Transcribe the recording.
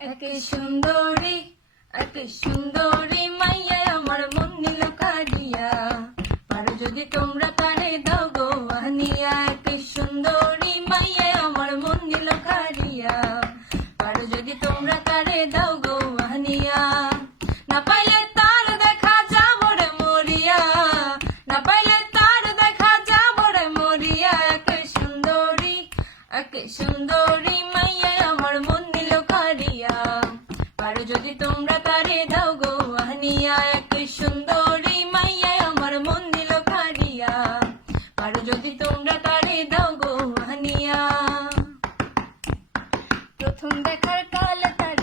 একে সুন্দরী একে সুন্দরী মাইয়া আমার মন নিল কাড়িয়া, পারো যদি তোমরা তারে দাও গো আনিয়া। একে সুন্দরী মাইয়া আমার মন নিল কাড়িয়া, পারো যদি তোমরা তারে দাও গো আনিয়া। না পাইলে তার দেখা যাব রে মরিয়া, না পাইলে তার দেখা যাব রে মরিয়া। একে সুন্দরী মাইয়া আমার মন নিল কাড়িয়া, পারো যদি তোমরা তারে দাও গো আনিয়া। একে সুন্দরী মাইয়া আমার মন নিল কাড়িয়া, পারো যদি তোমরা তারে দাও গো আনিয়া। প্রথম দেখার কালে তারে